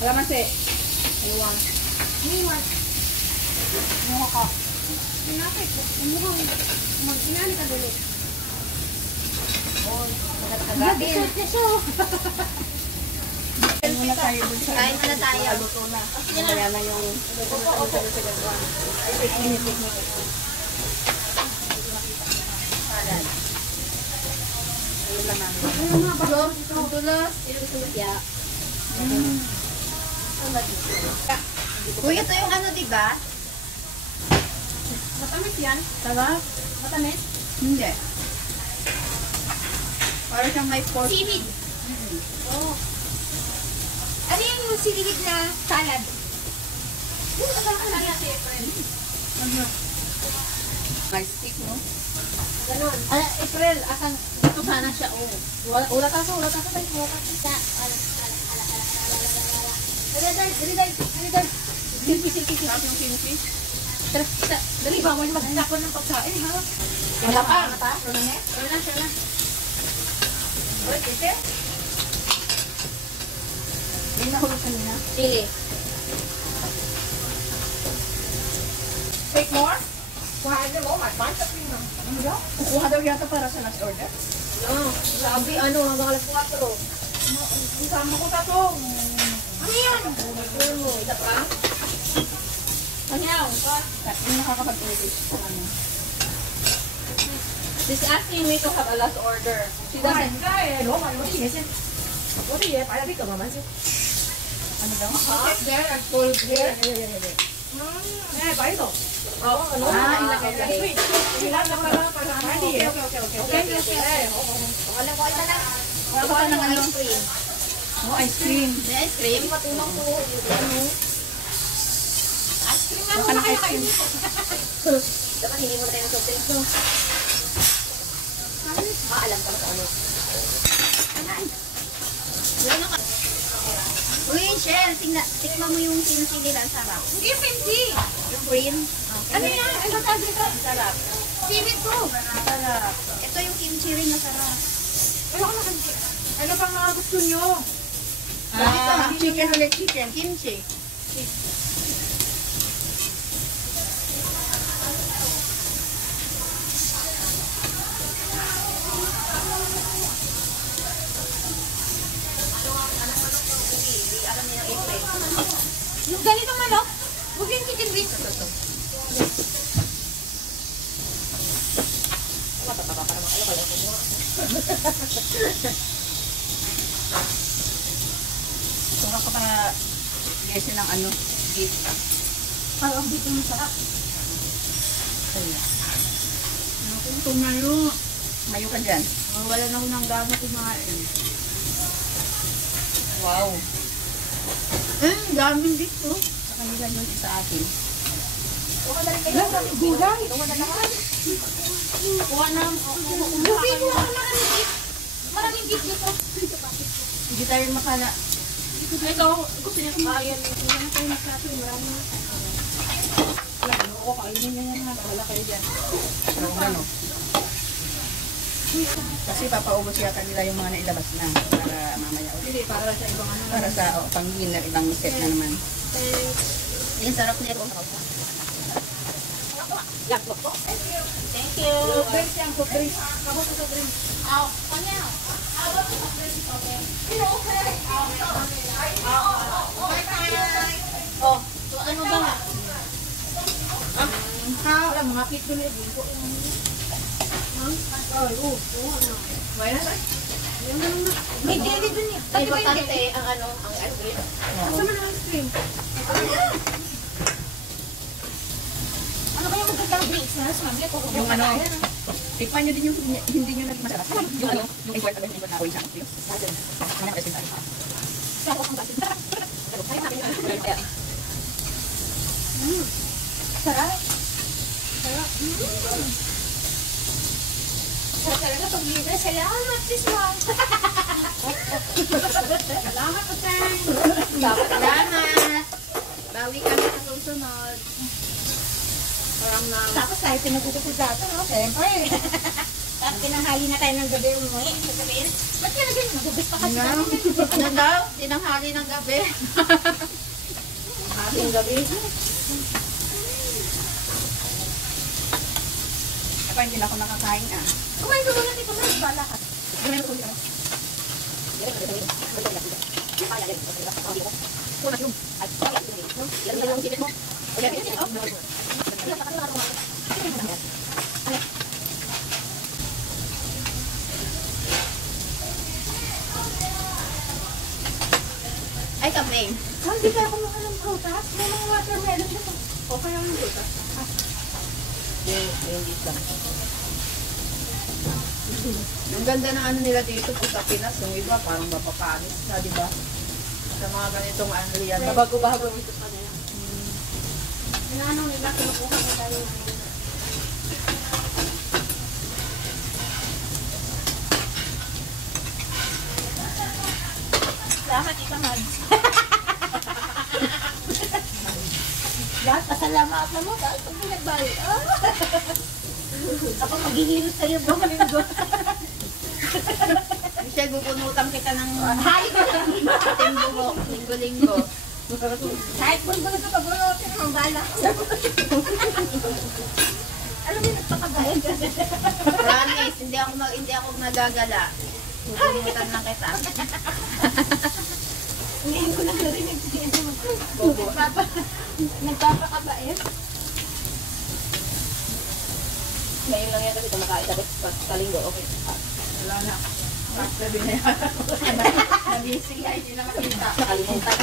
Kalamansi. Iwan. Iwan. Mukha ka. Pinapit ko. Mukhang mag-inani ka dali. Oh, magkagatin. Kain muna tayo dun sa... Kain muna tayo. Luto na. Kaya na yung... Salad. Ayun lang namin. Ayun mga bagos. Tulos. Ya. Uy, ito yung ano, diba? Matamis yan. Sarap. Matamis? Hindi. Para siyang may pork. Seaweed. Oh. Ano yung seaweed na salad? Salad. Ano? May stick, no? Ganon. April, asan? Ito sana siya, oh. Wala ka sa tayo. Dali. Silpi. Sarap yung silpi. Dali ba, wala magdakon ng pagkain, ha? Wala pa. Wala na. Uy, kasi? Yung nahulog kanina. Chili. Take more? Kukuha daw yata para sa last order. Sabi hanggang alas 4. Isama ko tatong. Ano yan? Isa pa? Kanyaw. Yung nakakapag-English. She's asking me to have a last order. She doesn't. Ano daw? Take there and pull here. Ilagay. Okay. Wala ko ito na. Wala pa ng ano? Ice cream. Oh, ice cream. Ice cream? Matulong po. Ice cream nga Baka muna ng kayo ice cream. Dapat hindi mo na tayo ng soft drinks, no? Maalam ka sa ano. Wala ka. Uy, Shell, tikman mo yung kimchi nila. Sarap. Hindi yung kimchi. Yung green. Ano yan? Ano sabi ka? Sarap. Seaweed ko. Sarap. Ito yung kimchi rin na sarap. Ayoko na kimchi. Ano bang mga gusto nyo? Chicken ulit chicken. Kimchi. Yung ganitong manok, huwag yung chicken wings. Kung ako pa gesin ng ano, beef. Parang dito yung sarap. Kung mayo. Mayo ka dyan. Wala na ako ng gana kumain. Wow. Daming dito. Sa kanila yun, sa atin. Kuha na rin kayo. Gulay. Kuha na lang. Kuha na. Bukin mo ako na maraming beef dito. Hindi tayo makala. Ikaw, gusto niya kumain. Hindi na tayo nagsabi. Maraming. Ako, kainin nyo yan. Wala kayo dyan. Pero ano? Kasi papaubos yata nila yung mga nailabas na para mamaya ulit. Hindi, para sa ibang ano. Para sa pang-dinner, ibang set na naman. Yung sarap nito. Thank you. Drinks yan, soft drinks. Kabot sa drinks. Aw, kanya. Kabot sa drinks. Okay. Oh, so ano ba nga? Wala, mga cake doon eh. Wala na. May deli dun yan. Importante ang ano, ang ice cream. Asa man ang ice cream? Ano kaya magandang drinks na? Sumamili ko. Yung ano, tikman nyo din yung hindi nyo naging masarap. Yung ano, yung import na import na ako yung sa cream. Ano ang ice cream tayo? Sarap ang basin. Sarap. Sarap talaga pag libre. Salamat, sis Juan. Salamat, Uteng. Salamat. Bawi kami sa susunod. Parang na. Tapos tayo pinagkukusin sa atin, no? Siyempre. at pinanghali na tayo ng gabi umuwi. Sasabihin, ba't ka na ganyan? Nagubis pa kasi Ano? Ano daw? Tinanghali ng gabi. Ating gabi. Ako hindi na ako nakakain ah. Kumain ka muna dito, may bala ka. Ganun ko dito. Ay, kami. Hindi ka ako makalang prutas. May mga watermelon dito. Okay lang yung buta. Yung dito. Yung ganda ng ano nila dito po sa Pinas, yung iba parang mapapanis na, di ba? Sa mga ganitong ano yan. Nabago-bago ito pa nila. Ano nila, kinukuha ko tayo. Salamat, Tita Mads. Lahat pasalamatan mo dahil pag pinagbayad. Ako maghihilot sa'yo buong linggo. Michelle, bubunutan kita ng Hayop ko lang. timbuho, linggo-linggo. Kahit kung gusto ka bunutin mo, bala. Alam mo, nagpakagaya ka. Promise, hindi ako nagagala. Bubunutan lang kita. Ngayon ko lang narinig siya. Nagpapakabait. Ngayon lang yan kasi kumakain tapos sa linggo, okay. Wala na. Sabi na yan. Nabising na, hindi na makita. Nakalimutan.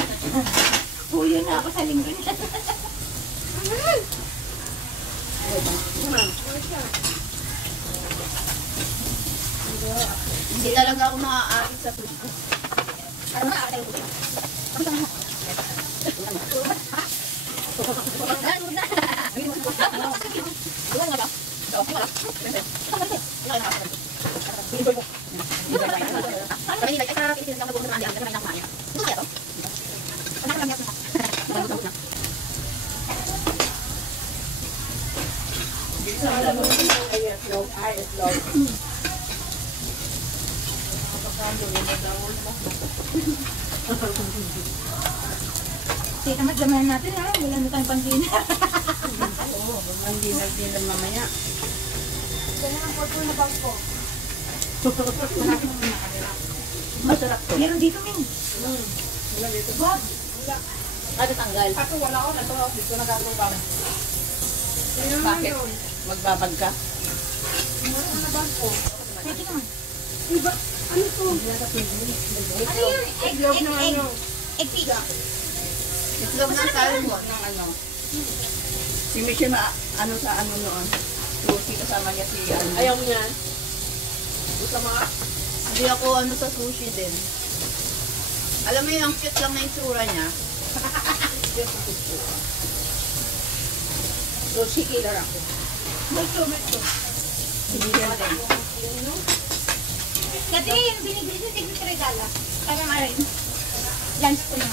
Puyo na ako sa linggo niya. Hindi talaga ako makaaakit sa food. Ano na ako tayo? Sige, tamad-damahan natin ha. Wala na tayong pangkina. Oo, huwag dinag mamaya. Ganyan ang porto na bang po. Masarap to. Meron dito, Min. Wala dito. Wag. Ano tanggal? Ako wala ako. Dito nagkakubang. Bakit? Magbabag ka? Meron na bang po. Pwede naman. Iba. Ano to? Ano yun? Egg. Egg pizza. Itlog ng salmon ng ano. Si Michelle ano sa ano noon. Sushi kasama niya si ano. Ayaw mo yan? Gusto mo? Hindi ako ano sa sushi din. Alam mo yung cute lang na itsura niya. Sushi killer ako. Multo. Hindi yan din. Dati yung binibili sa Tigre Regala. Parang aray. Lunch ko na.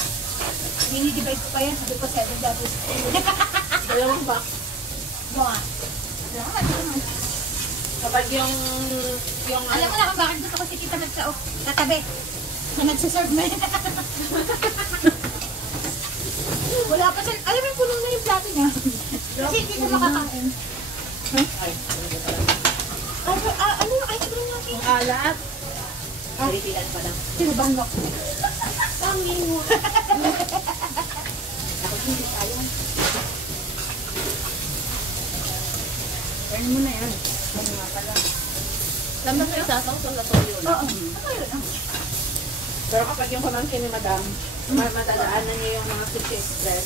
Mini-divide ko pa yan. Sabi ko 7 doubles. Dalawang box. Buwan. Salamat naman. Kapag yung Alam mo na kung bakit gusto ko si Tita Mads sa katabi. Na nagsaserve na yun. Wala pa siya. Alam mo, puno na yung plato niya. Kasi hindi ko makakain. Ano yung ice cream natin? alat. Pilipilan pa lang. Tinabahan mo ako. Pangin mo. Ako hindi tayo. Turn mo na yan. Ano nga pala. Saan ba kayo sasaw? Sa latoyo na? Oo. Ano yun? Pero kapag yung pamangkin ni Madam, matadaanan niyo yung mga Sushi Express.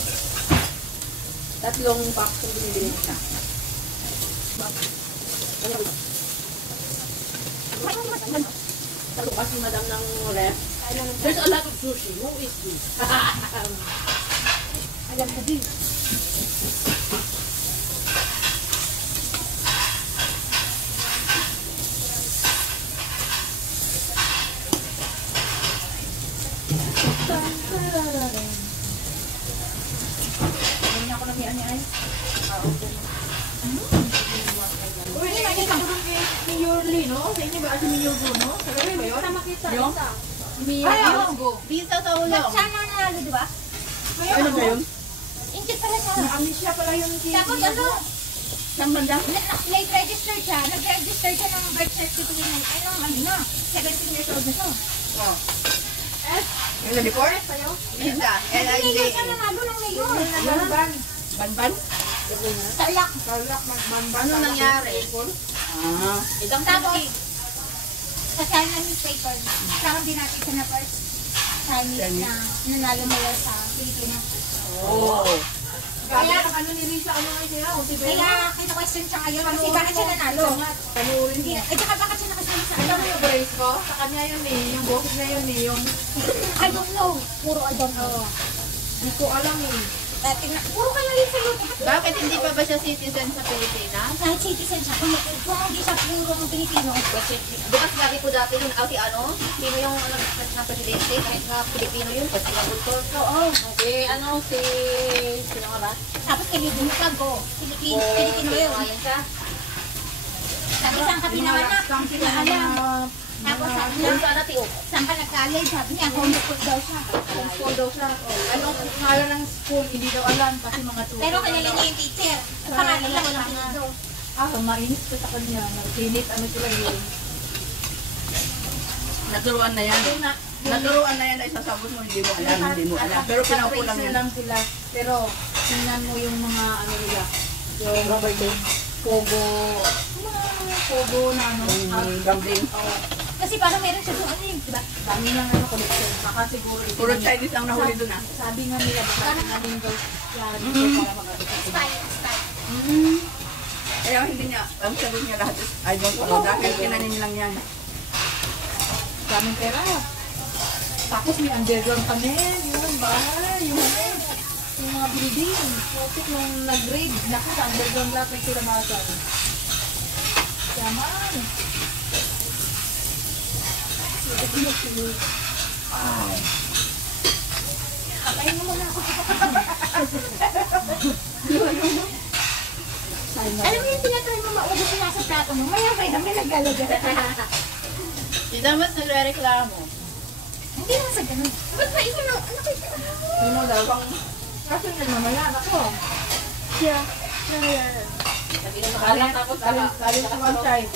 3 box yung binibili niya. Sa bukas ni Madam ng ref. There's a lot of sushi. Who is this? Alam ko din. Hindi ako nag-iani ay. Uy, doon kay Mayor Lee, no? Sa inyo ba? Si Mayor Bruno? Talaga ba yun? Yung? Ay, Bisa sa ulo. Sana nanalo, di ba? Ano ba yun? Injit pala siya. Amnesia pala yung si... Tapos ano? Saan banda? Late register siya. Nag-register siya ng birth certificate na. Ay, ano na. 17 years old na siya. Oh. Yung na-report? Bisa. Mayor L-I-J. siya nanalo ng mayor. Banban. Banban? Talak. Kalak, banban. Ano nangyari? Ah. Itong tapos, sa China newspaper, parang din natin siya na first Chinese na nanalo mayor sa Pilipinas. Oh. Kaya ang ano ni Risa, ano nga siya? O si Bella? Kaya kina-question siya ngayon kasi bakit siya nanalo? Panurin Hindi mo. na. Eh, tsaka bakit siya nakasama sa Alam ano? mo yung brace ko? Sa kanya yun eh. Yung boses na yun eh. Yung... I don't know. Puro I don't know. Hindi ko alam eh. Puro kayo yun sa YouTube. Bakit hindi pa ba siya citizen sa Pilipinas? Kahit citizen siya, kung hindi siya puro ng Pilipino. Bukas sabi ko dati yun, sino yung na presidente, kahit na Pilipino yun, kasi nabultor. Oo. Sino nga ba? Tapos kaibigan ka, go. Pilipino yun. Ayan siya. Sabi saan ka pinanganak? Hindi niya alam. Tapos sabi niya, Kung sana tiyo. saan ka nag-college? Sabi niya, homeschool daw siya. School daw siya. Anong pangalan ng school? Hindi daw alam kasi mga tuto. Pero kilala niya yung teacher. Ang pangalan lang, walang pinito. Mainit ko sa kanya. Nagsinit, ano sila yun. Naturuan na yan. Naturuan na yan ay sasabot mo, hindi mo alam. Pero pinakulang Sa yan. lang sila. Pero tingnan mo yung mga ano nila. Yung Pogo. Pogo na ano. Gambling. Kasi parang meron siya doon, ano yun, diba? Dami ng ano collection. Baka siguro. Puro Chinese ang nahuli doon ah. Sabi nga nila, baka namin daw dito para makakita. Style. Kaya hindi niya, ang sagot niya lahat is, I don't know, dahil kinanin lang yan. Daming pera. Tapos may underground kami. Yung bahay. Yung mga building. Kapit nung nag-grade. Naku, sa underground lahat may kirabasan. Yaman. Kapain mo muna ako. Alam mo yung tinatry mo maubos yung nasa plato mo, maya kayo namin naglalagay. Hindi naman nagre-reklamo. Hindi naman sa ganun. Ba't ba isa na, ano kayo? Hindi mo daw bang... Kasi nagmamala ako. Yeah. Alin sa one side.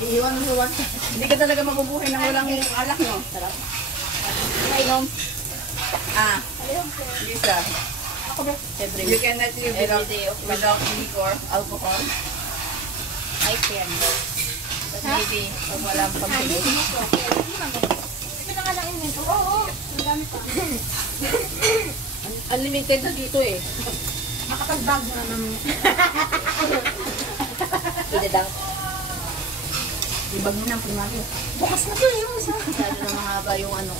Iiwan mo sa one side. Hindi ka talaga mabubuhay nang walang alak, no? Sarap. Inom. Lisa. Ako ba? You cannot live without liquor, alcohol. I can. But maybe, pag walang pagpili. Ito na nga lang yun. Oo. Ang dami pa. Unlimited na dito eh. Makapag-bag na naman. Idadang. Ibag mo ng primaryo. Bukas na to yung isa. Masyado na mahaba yung ano.